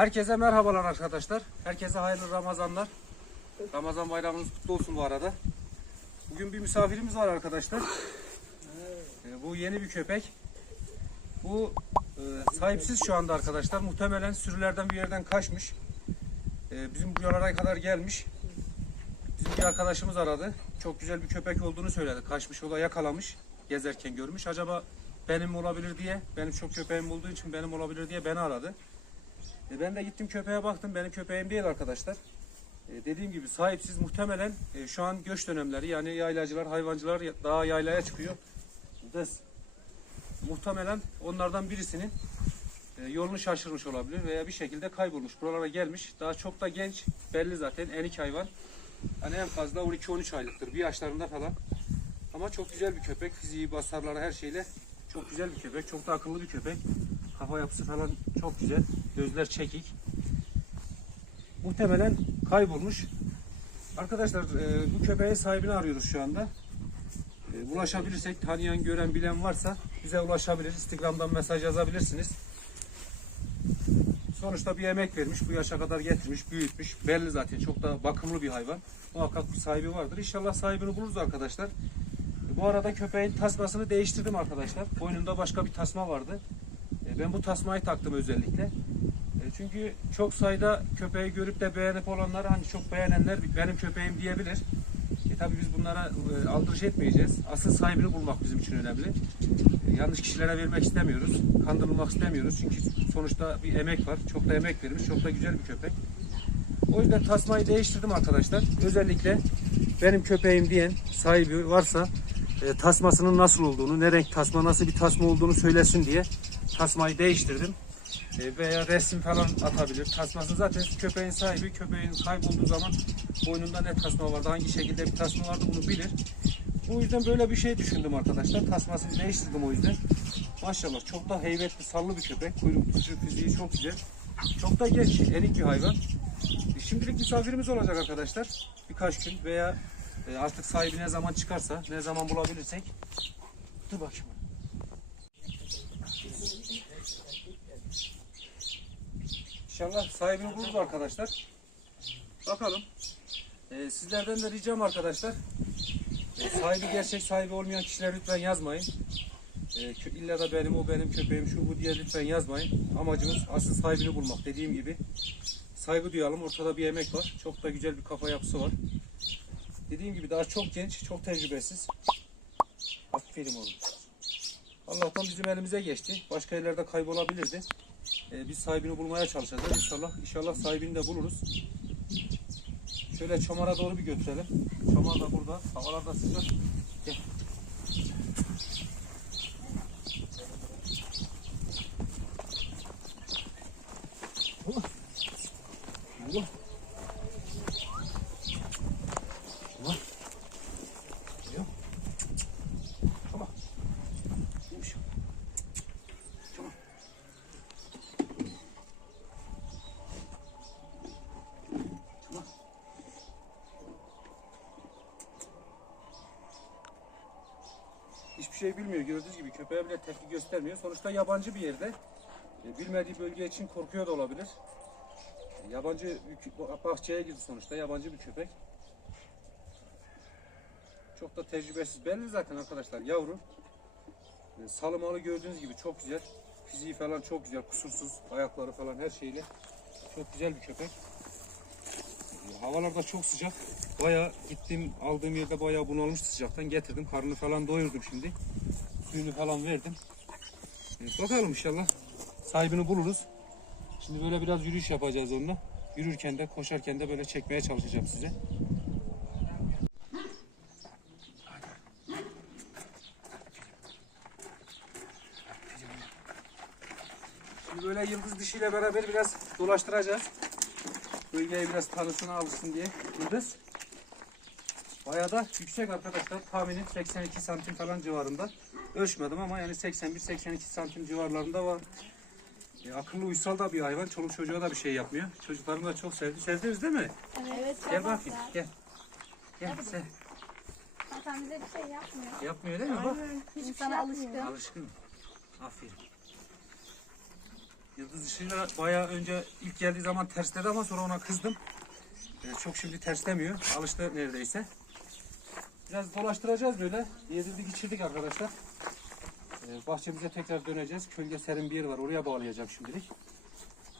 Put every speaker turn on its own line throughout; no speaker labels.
Herkese merhabalar arkadaşlar. Herkese hayırlı Ramazanlar. Ramazan bayramınız kutlu olsun bu arada. Bugün bir misafirimiz var arkadaşlar. Ee, Bu yeni bir köpek. Bu e, sahipsiz şu anda arkadaşlar. Muhtemelen sürülerden bir yerden kaçmış. Ee, Bizim bu yolara kadar gelmiş. Bizim bir arkadaşımız aradı. Çok güzel bir köpek olduğunu söyledi. Kaçmış o da yakalamış. Gezerken görmüş. Acaba benim olabilir diye, benim çok köpeğim olduğu için benim olabilir diye beni aradı. E, ben de gittim köpeğe baktım. Benim köpeğim değil arkadaşlar. E, dediğim gibi sahipsiz muhtemelen e, şu an göç dönemleri yani yaylacılar, hayvancılar daha yaylaya çıkıyor. Des. Muhtemelen onlardan birisinin e, yolunu şaşırmış olabilir veya bir şekilde kaybolmuş. Buralara gelmiş. Daha çok da genç. Belli zaten. Enik hayvan. Hani en fazla 12-13 aylıktır. Bir yaşlarında falan. Ama çok güzel bir köpek. Fiziği, basarları her şeyle çok güzel bir köpek. Çok da akıllı bir köpek. Kafa yapısı falan çok güzel. Gözler çekik. Muhtemelen kaybolmuş. Arkadaşlar e, bu köpeğin sahibini arıyoruz şu anda. E, ulaşabilirsek tanıyan, gören, bilen varsa bize ulaşabilir. Instagram'dan mesaj yazabilirsiniz. Sonuçta bir emek vermiş, bu yaşa kadar getirmiş, büyütmüş. Belli zaten çok da bakımlı bir hayvan. Muhakkak bir sahibi vardır. İnşallah sahibini buluruz arkadaşlar. E, Bu arada köpeğin tasmasını değiştirdim arkadaşlar. Boynunda başka bir tasma vardı. E, Ben bu tasmayı taktım özellikle. Çünkü çok sayıda köpeği görüp de beğenip olanlar hani çok beğenenler benim köpeğim diyebilir. E tabi biz bunlara e, aldırış etmeyeceğiz. Asıl sahibini bulmak bizim için önemli. E, yanlış kişilere vermek istemiyoruz. Kandırılmak istemiyoruz. Çünkü sonuçta bir emek var. Çok da emek vermiş. Çok da güzel bir köpek. O yüzden tasmayı değiştirdim arkadaşlar. Özellikle benim köpeğim diyen sahibi varsa e, tasmasının nasıl olduğunu, ne renk tasma, nasıl bir tasma olduğunu söylesin diye tasmayı değiştirdim. E, veya resim falan atabilir. Tasması zaten köpeğin sahibi köpeğin kaybolduğu zaman boynunda ne tasma vardı, hangi şekilde bir tasma vardı bunu bilir. O yüzden böyle bir şey düşündüm arkadaşlar. Tasmasını değiştirdim o yüzden. Maşallah çok da heybetli, sallı bir köpek. Kuyruk tutucu fiziği çok güzel. Çok da genç, enik bir hayvan. E, Şimdilik misafirimiz olacak arkadaşlar. Birkaç gün veya e, artık sahibi ne zaman çıkarsa, ne zaman bulabilirsek. Dur bakayım. İnşallah sahibini buluruz arkadaşlar. Bakalım. E, sizlerden de ricam arkadaşlar. E, sahibi gerçek sahibi olmayan kişiler lütfen yazmayın. E, kö- illa da benim o benim köpeğim şu bu diye lütfen yazmayın. Amacımız asıl sahibini bulmak dediğim gibi. Saygı duyalım. Ortada bir emek var. Çok da güzel bir kafa yapısı var. Dediğim gibi daha çok genç, çok tecrübesiz. Aferin oğlum. Allah'tan bizim elimize geçti. Başka yerlerde kaybolabilirdi. Ee, biz sahibini bulmaya çalışacağız. İnşallah, inşallah sahibini de buluruz. Şöyle çomara doğru bir götürelim. Çomar da burada. Havalar da sıcak. Şey bilmiyor. Gördüğünüz gibi köpeğe bile tepki göstermiyor. Sonuçta yabancı bir yerde. E, Bilmediği bölge için korkuyor da olabilir. E, Yabancı bahçeye girdi sonuçta. Yabancı bir köpek. Çok da tecrübesiz. Belli zaten arkadaşlar. Yavru. E, Salımalı gördüğünüz gibi çok güzel. Fiziği falan çok güzel. Kusursuz. Ayakları falan her şeyle. Çok güzel bir köpek. E, Havalar da çok sıcak. Bayağı gittiğim aldığım yerde bayağı bunalmıştı sıcaktan. Getirdim. Karnını falan doyurdum şimdi. Suyunu falan verdim. E, bakalım inşallah. Sahibini buluruz. Şimdi böyle biraz yürüyüş yapacağız onunla. Yürürken de koşarken de böyle çekmeye çalışacağım size. Şimdi böyle yıldız dişiyle beraber biraz dolaştıracağız. Bölgeye biraz tanısına alışsın diye. Yıldız. Bayağı da yüksek arkadaşlar. Tahminim 82 santim falan civarında. Ölçmedim ama yani 81-82 santim civarlarında var. E, akıllı uysal da bir hayvan. Çoluk çocuğa da bir şey yapmıyor. Çocuklarım da çok sevdi. Sevdiniz değil mi?
Evet.
Gel bakayım. Gel. Gel. Sev.
Zaten bize bir şey yapmıyor.
Yapmıyor değil mi? Bak.
Hiçbir sana alışkın.
Alışkın. Aferin. Yıldız dişiyle bayağı önce ilk geldiği zaman tersledi ama sonra ona kızdım. Ee, çok şimdi terslemiyor. Alıştı neredeyse. Biraz dolaştıracağız böyle. Yedirdik içirdik arkadaşlar. Ee, bahçemize tekrar döneceğiz. Kölge serin bir yer var. Oraya bağlayacağım şimdilik.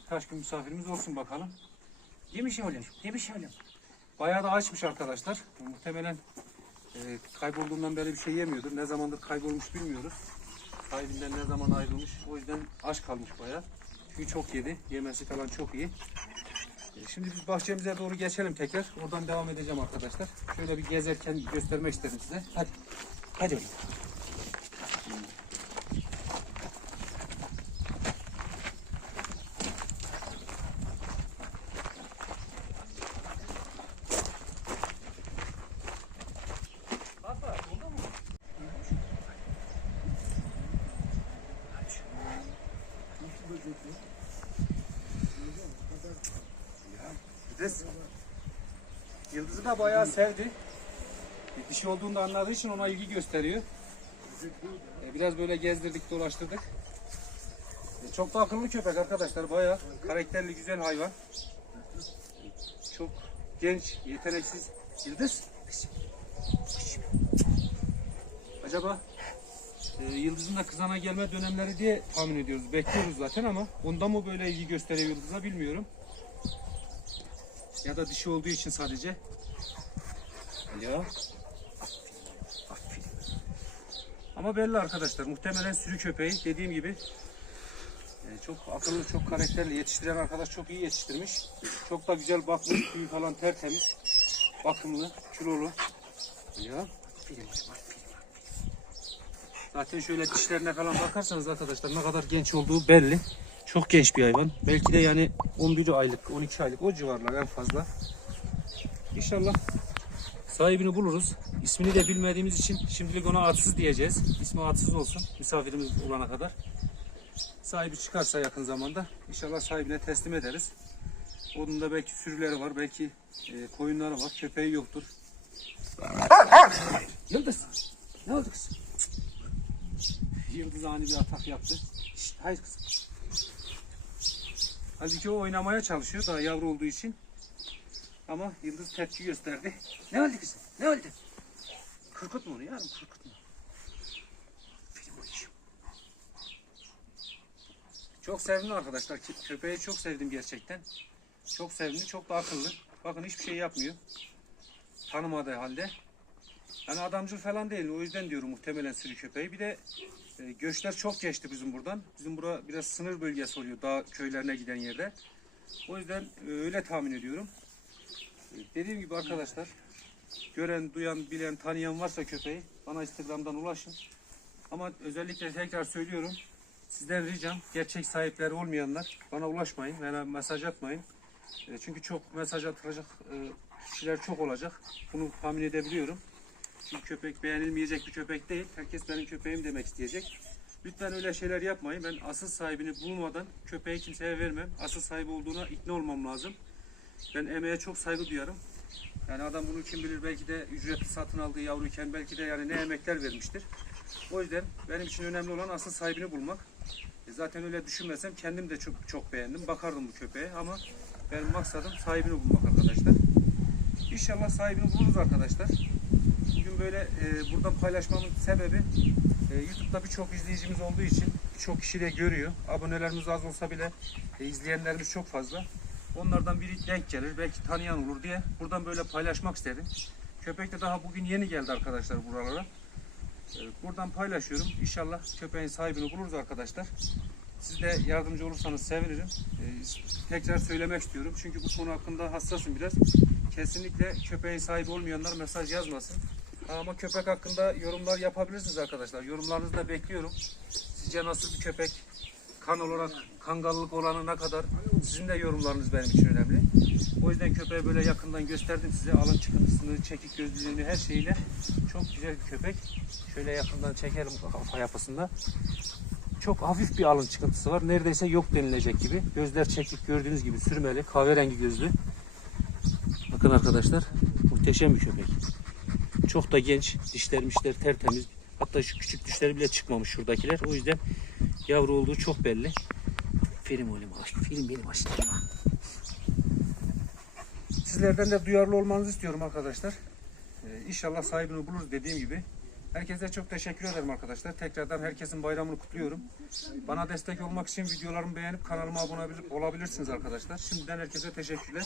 Kaç gün misafirimiz olsun bakalım.
Yemiş oğlum, yemiş oğlum.
Bayağı da açmış arkadaşlar. Muhtemelen e, kaybolduğundan beri bir şey yemiyordur. Ne zamandır kaybolmuş bilmiyoruz. Sahibinden ne zaman ayrılmış. O yüzden aç kalmış bayağı. Çünkü çok yedi. Yemesi falan çok iyi. E, şimdi biz bahçemize doğru geçelim tekrar. Oradan devam edeceğim arkadaşlar. Şöyle bir gezerken göstermek istedim size. Hadi.
Hadi oğlum.
Yıldız. Yıldız'ı da bayağı sevdi. Bir dişi olduğunu da anladığı için ona ilgi gösteriyor. E, Biraz böyle gezdirdik, dolaştırdık. E, Çok da akıllı köpek arkadaşlar. Bayağı karakterli, güzel hayvan. Çok genç, yeteneksiz. Yıldız. Acaba e, Yıldız'ın da kızana gelme dönemleri diye tahmin ediyoruz. Bekliyoruz zaten ama onda mı böyle ilgi gösteriyor Yıldız'a bilmiyorum. Ya da dişi olduğu için sadece. Ya. Ama belli arkadaşlar. Muhtemelen sürü köpeği. Dediğim gibi e, çok akıllı, çok karakterli. Yetiştiren arkadaş çok iyi yetiştirmiş. Çok da güzel bakmış. Tüyü falan tertemiz. Bakımlı, kilolu. Ya. Zaten şöyle dişlerine falan bakarsanız arkadaşlar ne kadar genç olduğu belli. Çok genç bir hayvan. Belki de yani 11 aylık, 12 aylık o civarlar en fazla. İnşallah sahibini buluruz. İsmini de bilmediğimiz için şimdilik ona atsız diyeceğiz. İsmi atsız olsun misafirimiz olana kadar. Sahibi çıkarsa yakın zamanda inşallah sahibine teslim ederiz. Onun da belki sürüleri var, belki e, koyunları var, köpeği yoktur. Yıldız, ne oldu kızım? Yıldız ani bir atak yaptı. Şşt, hayır kızım. Halbuki o oynamaya çalışıyor daha yavru olduğu için. Ama Yıldız tepki gösterdi.
Ne oldu kızım? Ne oldu? Korkutma onu yavrum, korkutma. Benim oğlum.
Çok sevdim arkadaşlar. Kö- Köpeği çok sevdim gerçekten. Çok sevimli, çok da akıllı. Bakın hiçbir şey yapmıyor. Tanımadığı halde. Yani adamcıl falan değil. O yüzden diyorum muhtemelen sürü köpeği. Bir de e, göçler çok geçti bizim buradan. Bizim bura biraz sınır bölgesi oluyor. Dağ köylerine giden yerde. O yüzden e, öyle tahmin ediyorum. E, dediğim gibi arkadaşlar gören, duyan, bilen, tanıyan varsa köpeği bana Instagram'dan ulaşın. Ama özellikle tekrar söylüyorum. Sizden ricam gerçek sahipleri olmayanlar bana ulaşmayın veya mesaj atmayın. E, Çünkü çok mesaj atılacak e, kişiler çok olacak. Bunu tahmin edebiliyorum. Çünkü köpek beğenilmeyecek bir köpek değil. Herkes benim köpeğim demek isteyecek. Lütfen öyle şeyler yapmayın. Ben asıl sahibini bulmadan köpeği kimseye vermem. Asıl sahibi olduğuna ikna olmam lazım. Ben emeğe çok saygı duyarım. Yani adam bunu kim bilir belki de ücretli satın aldığı yavruyken belki de yani ne emekler vermiştir. O yüzden benim için önemli olan asıl sahibini bulmak. E zaten öyle düşünmesem kendim de çok çok beğendim. Bakardım bu köpeğe ama benim maksadım sahibini bulmak arkadaşlar. İnşallah sahibini buluruz arkadaşlar. Bugün böyle e, burada paylaşmamın sebebi e, YouTube'da birçok izleyicimiz olduğu için birçok kişi de görüyor. Abonelerimiz az olsa bile e, izleyenlerimiz çok fazla. Onlardan biri denk gelir, belki tanıyan olur diye buradan böyle paylaşmak istedim. Köpek de daha bugün yeni geldi arkadaşlar buralara. E, Buradan paylaşıyorum. İnşallah köpeğin sahibini buluruz arkadaşlar. Siz de yardımcı olursanız sevinirim. E, tekrar söylemek istiyorum. Çünkü bu konu hakkında hassasım biraz. Kesinlikle köpeğin sahibi olmayanlar mesaj yazmasın. Ama köpek hakkında yorumlar yapabilirsiniz arkadaşlar. Yorumlarınızı da bekliyorum. Sizce nasıl bir köpek? Kan olarak, kangalılık oranı ne kadar? Sizin de yorumlarınız benim için önemli. O yüzden köpeği böyle yakından gösterdim size. Alın çıkıntısını, çekik gözlülüğünü, her şeyiyle çok güzel bir köpek. Şöyle yakından çekerim kafa yapısında. Çok hafif bir alın çıkıntısı var. Neredeyse yok denilecek gibi. Gözler çekik gördüğünüz gibi sürmeli, kahverengi gözlü. Bakın arkadaşlar muhteşem bir köpek. Çok da genç. Dişler mişler tertemiz. Hatta şu küçük dişleri bile çıkmamış şuradakiler. O yüzden yavru olduğu çok belli.
Aferin oğlum. Aferin benim aşkım.
Sizlerden de duyarlı olmanızı istiyorum arkadaşlar. Ee, inşallah sahibini buluruz dediğim gibi. Herkese çok teşekkür ederim arkadaşlar. Tekrardan herkesin bayramını kutluyorum. Bana destek olmak için videolarımı beğenip kanalıma abone olabilir- olabilirsiniz arkadaşlar. Şimdiden herkese teşekkürler.